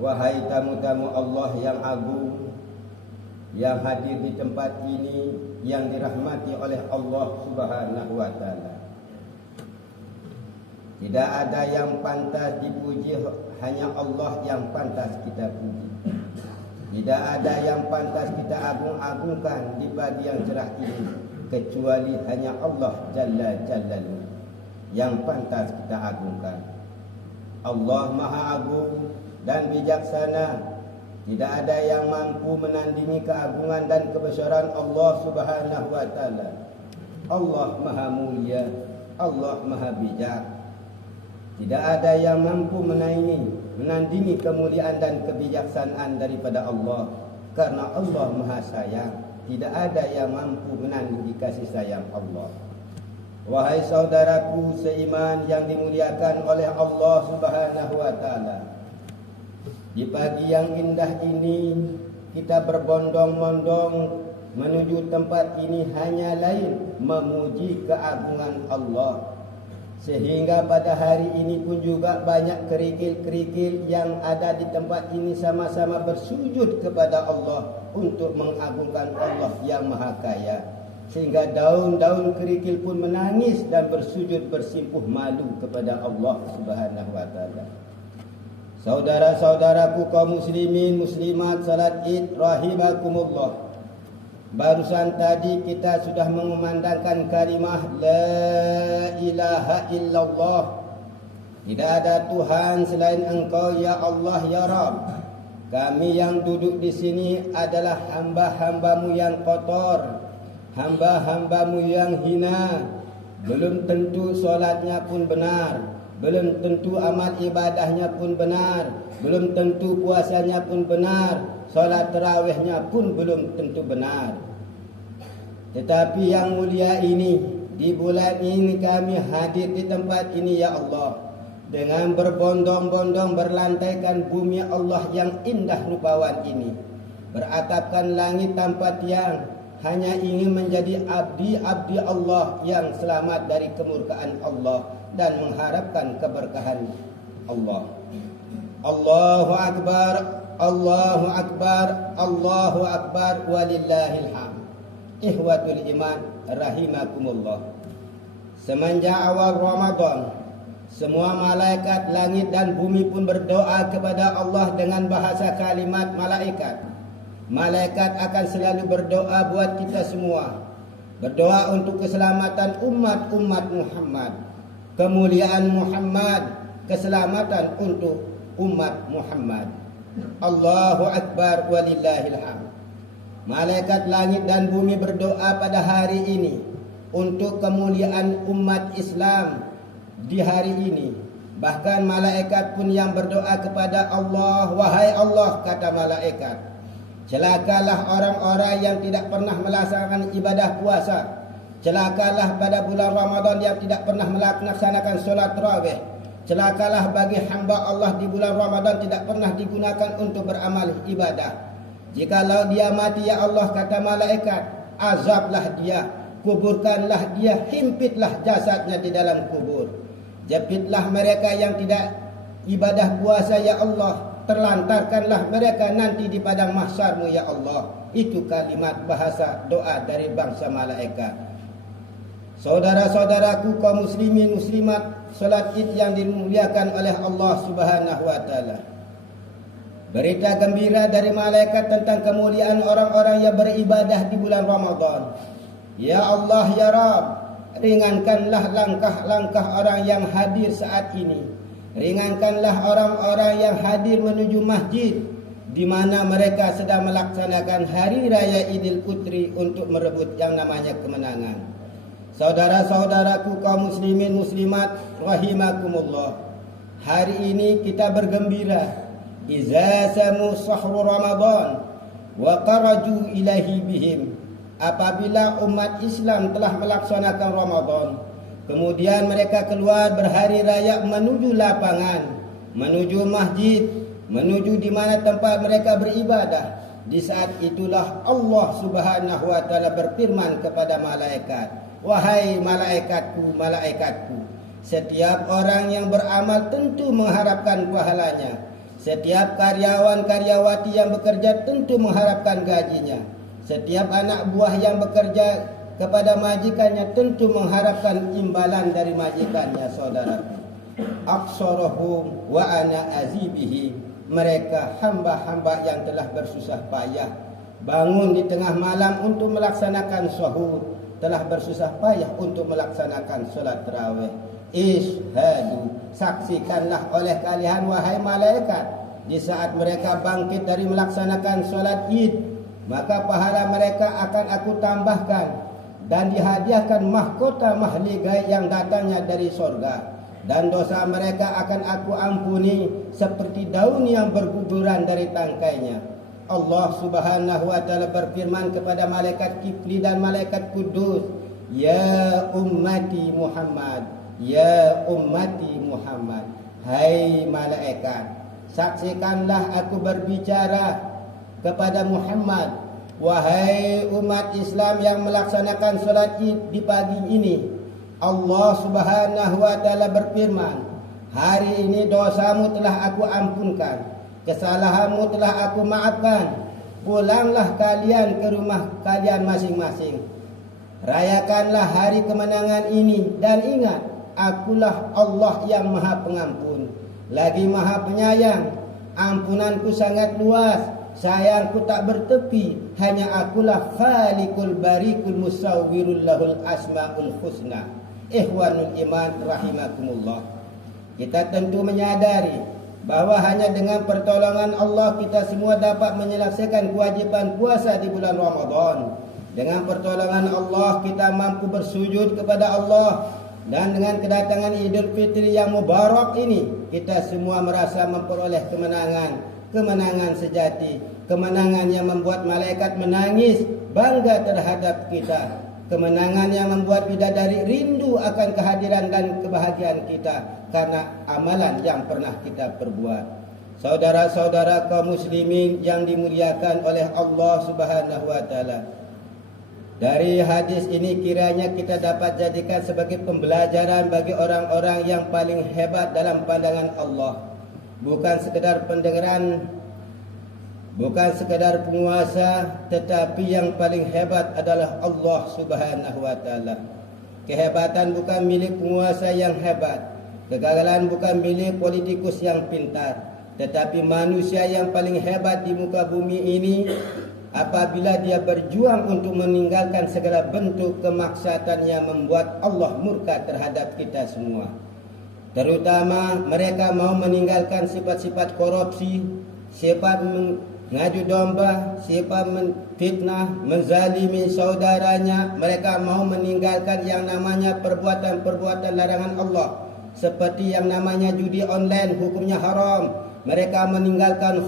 Wahai tamu-tamu Allah yang agung, yang hadir di tempat ini, yang dirahmati oleh Allah Subhanahu wa taala. Tidak ada yang pantas dipuji, hanya Allah yang pantas kita puji. Tidak ada yang pantas kita agung-agungkan di pagi yang cerah ini, kecuali hanya Allah Jalla Jalaluhu yang pantas kita agungkan. Allah Maha Agung dan bijaksana. Tidak ada yang mampu menandingi keagungan dan kebesaran Allah Subhanahu wa taala. Allah Maha Mulia, Allah Maha Bijak. Tidak ada yang mampu menandingi kemuliaan dan kebijaksanaan daripada Allah, karena Allah Maha Sayang. Tidak ada yang mampu menandingi kasih sayang Allah. Wahai saudaraku seiman yang dimuliakan oleh Allah Subhanahu wa taala, di pagi yang indah ini kita berbondong-bondong menuju tempat ini hanya lain memuji keagungan Allah. Sehingga pada hari ini pun juga banyak kerikil-kerikil yang ada di tempat ini sama-sama bersujud kepada Allah untuk mengagungkan Allah yang Maha Kaya. Sehingga daun-daun kerikil pun menangis dan bersujud bersimpuh malu kepada Allah Subhanahu wa taala. Saudara-saudaraku kaum muslimin muslimat, salat Id rahimakumullah. Barusan tadi kita sudah mengumandangkan kalimah La ilaha illallah. Tidak ada Tuhan selain Engkau ya Allah ya Rabb. Kami yang duduk di sini adalah hamba-hambamu yang kotor, hamba-hambamu yang hina. Belum tentu solatnya pun benar, belum tentu amal ibadahnya pun benar, belum tentu puasanya pun benar, solat tarawihnya pun belum tentu benar. Tetapi yang mulia ini, di bulan ini kami hadir di tempat ini ya Allah, dengan berbondong-bondong berlantaikan bumi Allah yang indah rupawan ini, beratapkan langit tanpa tiang, hanya ingin menjadi abdi-abdi Allah yang selamat dari kemurkaan Allah dan mengharapkan keberkahan Allah. Allahu Akbar, Allahu Akbar, Allahu Akbar, walillahil hamd. Ikhwatul iman rahimakumullah. Semenjak awal Ramadan, semua malaikat langit dan bumi pun berdoa kepada Allah dengan bahasa kalimat malaikat. Malaikat akan selalu berdoa buat kita semua. Berdoa untuk keselamatan umat-umat Muhammad, kemuliaan Muhammad, keselamatan untuk umat Muhammad. Allahu Akbar walillahil hamd. Malaikat langit dan bumi berdoa pada hari ini untuk kemuliaan umat Islam di hari ini. Bahkan malaikat pun yang berdoa kepada Allah, wahai Allah, kata malaikat, celakalah orang-orang yang tidak pernah melaksanakan ibadah puasa. Celakalah pada bulan Ramadan yang tidak pernah melaksanakan solat tarawih. Celakalah bagi hamba Allah di bulan Ramadan tidak pernah digunakan untuk beramal ibadah. Jikalau dia mati ya Allah, kata malaikat, azablah dia, kuburkanlah dia, himpitlah jasadnya di dalam kubur. Jepitlah mereka yang tidak ibadah puasa ya Allah, terlantarkanlah mereka nanti di padang mahsyarmu ya Allah. Itu kalimat bahasa doa dari bangsa malaikat. Saudara-saudaraku kaum muslimin muslimat, salat Id yang dimuliakan oleh Allah Subhanahu wa taala. Berita gembira dari malaikat tentang kemuliaan orang-orang yang beribadah di bulan Ramadan. Ya Allah ya Rabb, ringankanlah langkah-langkah orang yang hadir saat ini. Ringankanlah orang-orang yang hadir menuju masjid, di mana mereka sedang melaksanakan hari raya Idul Fitri untuk merebut yang namanya kemenangan. Saudara-saudaraku kaum muslimin muslimat rahimakumullah, hari ini kita bergembira. Iza samu sahru Ramadan wa qaraju ilahi bihim. Apabila umat Islam telah melaksanakan Ramadan, kemudian mereka keluar berhari raya menuju lapangan, menuju masjid, menuju di mana tempat mereka beribadah. Di saat itulah Allah Subhanahu wa taala berfirman kepada malaikat, wahai malaikatku, malaikatku, setiap orang yang beramal tentu mengharapkan pahalanya. Setiap karyawan-karyawati yang bekerja tentu mengharapkan gajinya. Setiap anak buah yang bekerja kepada majikannya tentu mengharapkan imbalan dari majikannya, saudaraku. Aqsarahum wa ana azibihi. Mereka hamba-hamba yang telah bersusah payah bangun di tengah malam untuk melaksanakan sahur, telah bersusah payah untuk melaksanakan solat tarawih. Ishhadu, saksikanlah oleh kalian wahai malaikat, di saat mereka bangkit dari melaksanakan solat id, maka pahala mereka akan aku tambahkan dan dihadiahkan mahkota mahligai yang datangnya dari sorga, dan dosa mereka akan aku ampuni seperti daun yang berguguran dari tangkainya. Allah Subhanahu wa taala berfirman kepada malaikat Kifli dan malaikat Kudus, ya ummati Muhammad, ya ummati Muhammad, hai malaikat, saksikanlah aku berbicara kepada Muhammad, wahai umat Islam yang melaksanakan solat id di pagi ini. Allah Subhanahu wa taala berfirman, hari ini dosamu telah aku ampunkan, kesalahanmu telah aku maafkan. Pulanglah kalian ke rumah kalian masing-masing. Rayakanlah hari kemenangan ini dan ingat, akulah Allah yang maha pengampun, lagi maha penyayang. Ampunanku sangat luas, sayangku tak bertepi. Hanya akulah Falikul Barikul Musawwirul Lahul Asmaul Husna. Ikhwanul iman rahimakumullah. Kita tentu menyadari bahwa hanya dengan pertolongan Allah kita semua dapat menyelesaikan kewajiban puasa di bulan Ramadan. Dengan pertolongan Allah kita mampu bersujud kepada Allah. Dan dengan kedatangan Idul Fitri yang mubarak ini, kita semua merasa memperoleh kemenangan sejati, kemenangan yang membuat malaikat menangis bangga terhadap kita, kemenangan yang membuat bidadari rindu akan kehadiran dan kebahagiaan kita karena amalan yang pernah kita perbuat. Saudara-saudara kaum muslimin yang dimuliakan oleh Allah Subhanahu wa taala, dari hadis ini kiranya kita dapat jadikan sebagai pembelajaran bagi orang-orang yang paling hebat dalam pandangan Allah. Bukan sekedar pendengaran, bukan sekedar penguasa, tetapi yang paling hebat adalah Allah Subhanahu wa taala. Kehebatan bukan milik penguasa yang hebat, kegagalan bukan milik politikus yang pintar, tetapi manusia yang paling hebat di muka bumi ini apabila dia berjuang untuk meninggalkan segala bentuk kemaksiatan yang membuat Allah murka terhadap kita semua. Terutama mereka mau meninggalkan sifat-sifat korupsi, sifat mengadu domba, sifat menfitnah, menzalimi saudaranya. Mereka mau meninggalkan yang namanya perbuatan-perbuatan larangan Allah, seperti yang namanya judi online, hukumnya haram. Mereka meninggalkan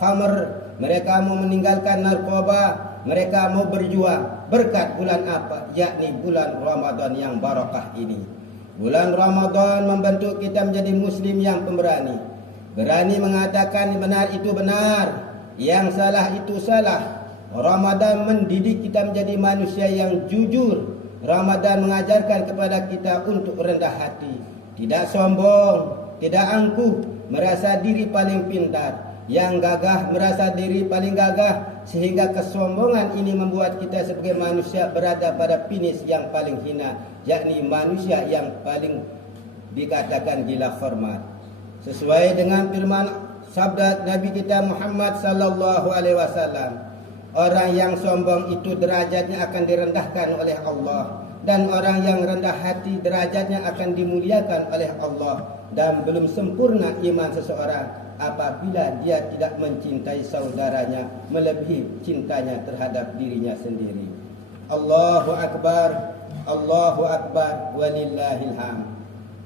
khamr, mereka mau meninggalkan narkoba, mereka mau berjuang berkat bulan apa? Yakni bulan Ramadan yang barakah ini. Bulan Ramadan membentuk kita menjadi muslim yang pemberani, berani mengatakan benar itu benar, yang salah itu salah. Ramadan mendidik kita menjadi manusia yang jujur. Ramadan mengajarkan kepada kita untuk rendah hati, tidak sombong, tidak angkuh, merasa diri paling pintar. Yang gagah merasa diri paling gagah, sehingga kesombongan ini membuat kita sebagai manusia berada pada finish yang paling hina, yakni manusia yang paling dikatakan gila hormat. Sesuai dengan firman sabda Nabi kita Muhammad sallallahu alaihi wasallam, orang yang sombong itu derajatnya akan direndahkan oleh Allah, dan orang yang rendah hati derajatnya akan dimuliakan oleh Allah. Dan belum sempurna iman seseorang apabila dia tidak mencintai saudaranya melebihi cintanya terhadap dirinya sendiri. Allahu Akbar, Allahu Akbar, walillahil hamd.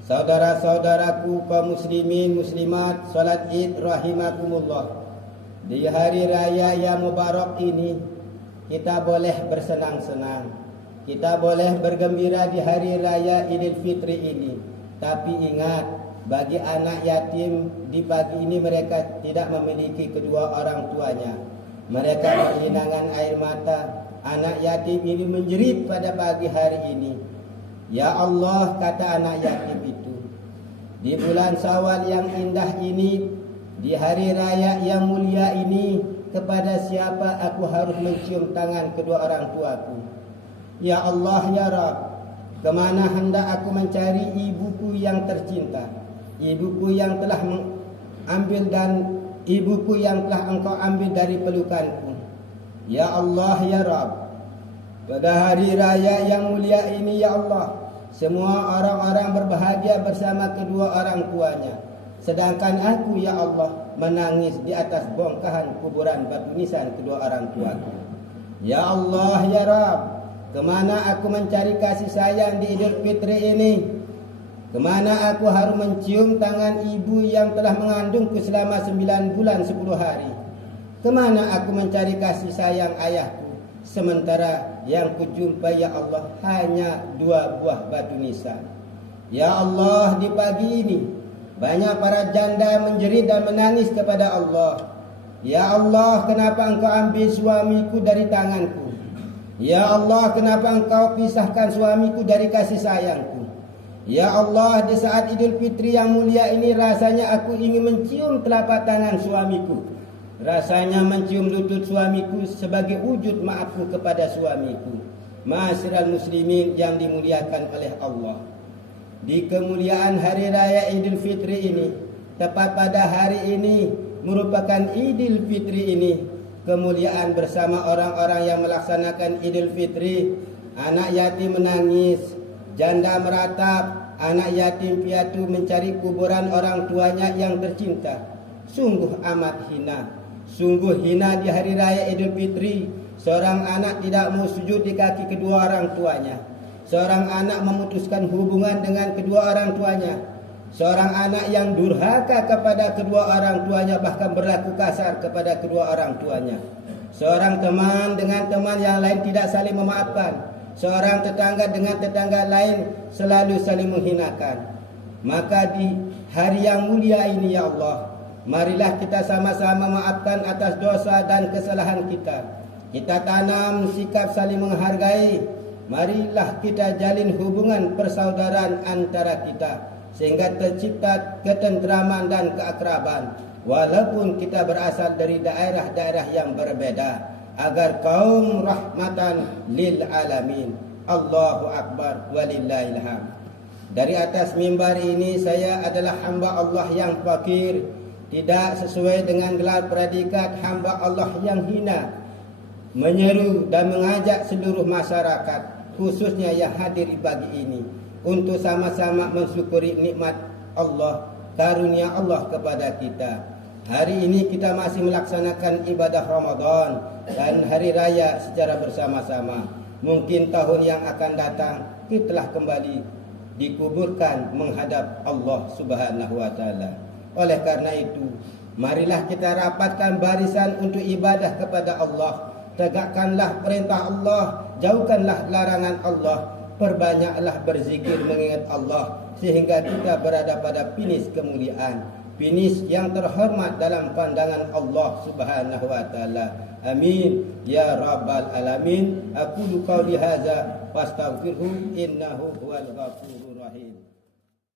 Saudara-saudaraku kaum muslimin muslimat, salat id rahimakumullah. Di hari raya yang mubarak ini kita boleh bersenang-senang, kita boleh bergembira di hari raya Idul Fitri ini. Tapi ingat, bagi anak yatim di pagi ini mereka tidak memiliki kedua orang tuanya. Mereka berlinangan air mata. Anak yatim ini menjerit pada pagi hari ini. Ya Allah, kata anak yatim itu, di bulan Syawal yang indah ini di hari raya yang mulia ini, kepada siapa aku harus mencium tangan kedua orang tuaku? Ya Allah, ya Rabb, kemana hendak aku mencari ibuku yang tercinta, ibuku yang telah mengambil dan ibuku yang telah engkau ambil dari pelukanku? Ya Allah, ya Rabb, pada hari raya yang mulia ini, ya Allah, semua orang-orang berbahagia bersama kedua orang tuanya, sedangkan aku, ya Allah, menangis di atas bongkahan kuburan batu nisan kedua orang tuaku. Ya Allah, ya Rabb, kemana aku mencari kasih sayang di Idul Fitri ini? Kemana aku harus mencium tangan ibu yang telah mengandungku selama 9 bulan 10 hari? Kemana aku mencari kasih sayang ayahku, sementara yang kujumpai, ya Allah, hanya 2 buah batu nisan? Ya Allah, di pagi ini banyak para janda menjerit dan menangis kepada Allah. Ya Allah, kenapa engkau ambil suamiku dari tanganku? Ya Allah, kenapa engkau pisahkan suamiku dari kasih sayangku? Ya Allah, di saat Idul Fitri yang mulia ini, rasanya aku ingin mencium telapak tangan suamiku, rasanya mencium lutut suamiku sebagai wujud maafku kepada suamiku. Ma'asyiral muslimin yang dimuliakan oleh Allah, di kemuliaan hari raya Idul Fitri ini, tepat pada hari ini merupakan Idul Fitri ini, kemuliaan bersama orang-orang yang melaksanakan Idul Fitri. Anak yatim menangis, janda meratap, anak yatim piatu mencari kuburan orang tuanya yang tercinta. Sungguh amat hina, sungguh hina di hari raya Idul Fitri, seorang anak tidak mau sujud di kaki kedua orang tuanya. Seorang anak memutuskan hubungan dengan kedua orang tuanya. Seorang anak yang durhaka kepada kedua orang tuanya, bahkan berlaku kasar kepada kedua orang tuanya. Seorang teman dengan teman yang lain tidak saling memaafkan. Seorang tetangga dengan tetangga lain selalu saling menghinakan. Maka di hari yang mulia ini, ya Allah, marilah kita sama-sama maafkan atas dosa dan kesalahan kita. Kita tanam sikap saling menghargai. Marilah kita jalin hubungan persaudaraan antara kita, sehingga tercipta ketentraman dan keakraban, walaupun kita berasal dari daerah-daerah yang berbeda, agar kaum rahmatan lil alamin. Allahu Akbar walillahil hamd. Dari atas mimbar ini, saya adalah hamba Allah yang fakir, tidak sesuai dengan gelar predikat hamba Allah yang hina, menyeru dan mengajak seluruh masyarakat, khususnya yang hadir di pagi ini, untuk sama-sama mensyukuri nikmat Allah, karunia Allah kepada kita. Hari ini kita masih melaksanakan ibadah Ramadan dan hari raya secara bersama-sama. Mungkin tahun yang akan datang kita telah kembali dikuburkan menghadap Allah Subhanahu wa taala. Oleh karena itu, marilah kita rapatkan barisan untuk ibadah kepada Allah. Tegakkanlah perintah Allah, jauhkanlah larangan Allah, perbanyaklah berzikir mengingat Allah, sehingga kita berada pada finish kemuliaan, finish yang terhormat dalam pandangan Allah Subhanahu wa taala. Amin ya rabbal alamin. Aqulu qauli hadza fastaghfirhu innahu huwal ghafurur rahim.